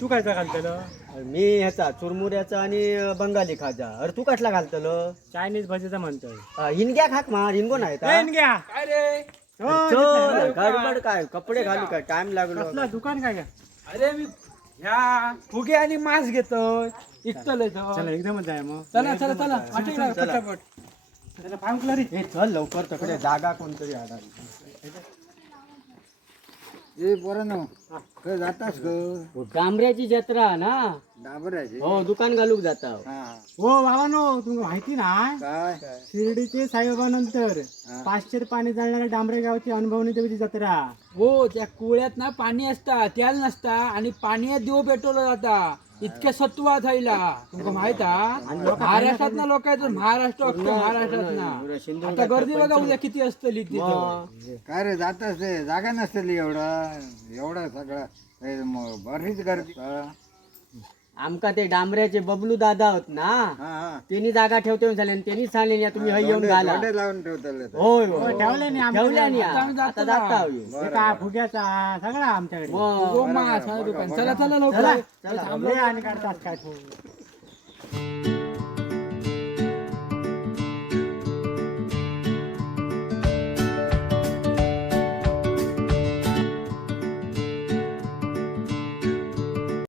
तू काय घालतलं? मी ह्याचा चुरमुऱ्याचा आणि बंगाली खाजा. अरे तू कसला घालतलो? चायनीज भजीचा म्हणतोय. हिनग्या खाक मार हिनगो नाही का? ट्रेन घ्या. काय रे? हो, चल, गडबड काय कपडे घालू काय टाइम लागलो. कसला दुकान काय घ्या? अरे मी ह्या फुगे आणि मांस घेतोय. इकतलंय चला तर. एकदमच आहे मग. चला चला चला वाटेक लाग, चला. पटापट. त्याला पांकला रे. हे चल लवकर तकडे जागा कोणतरी आडाली. ए पोरांनो खय जातास ग डांबऱ्याची जत्रा ना. डाबराची हो दुकान घालूक जाता. हा हो बाबानो तुम्हाला माहिती ना काय शिर्डीचे साईबाबा नंतर 500 पाणी जाणाऱ्या डांबरे गावची अनुभवनी देवीची जत्रा. हो त्या कुळ्यात ना पाणी असता तेल नसता आणि पाण्यात दिव पेटवलं जाता. इतक्या सत्वा थैला तुमका माहित हा? महाराष्ट्रात ना लोक आहेत महाराष्ट्र अख्खं महाराष्ट्रात ना. आता गर्दी बघा उद्या किती असतली तिथं. काय रे जातास रे जागा नसतली एवढा सगळं बरीच गर्दी हा आमका ते डांबऱ्याचे बबलू दादा होत ना. हा त्यांनी जागा ठेवते झाले आणि त्यांनी सांगले या तुम्ही हय येऊन घाला. धोंडे लावून ठेवतले होय हो, होय ठेवले नाही आमच्या ठेवल्यानी आता आम्ही आता जातो जाता ना. होय. हे काय फुग्याचा सगळा आमच्याकडे. मग गो मास हा दुकान. चला चला चला लवकर. चला थांबले आणि काढतात काय तू.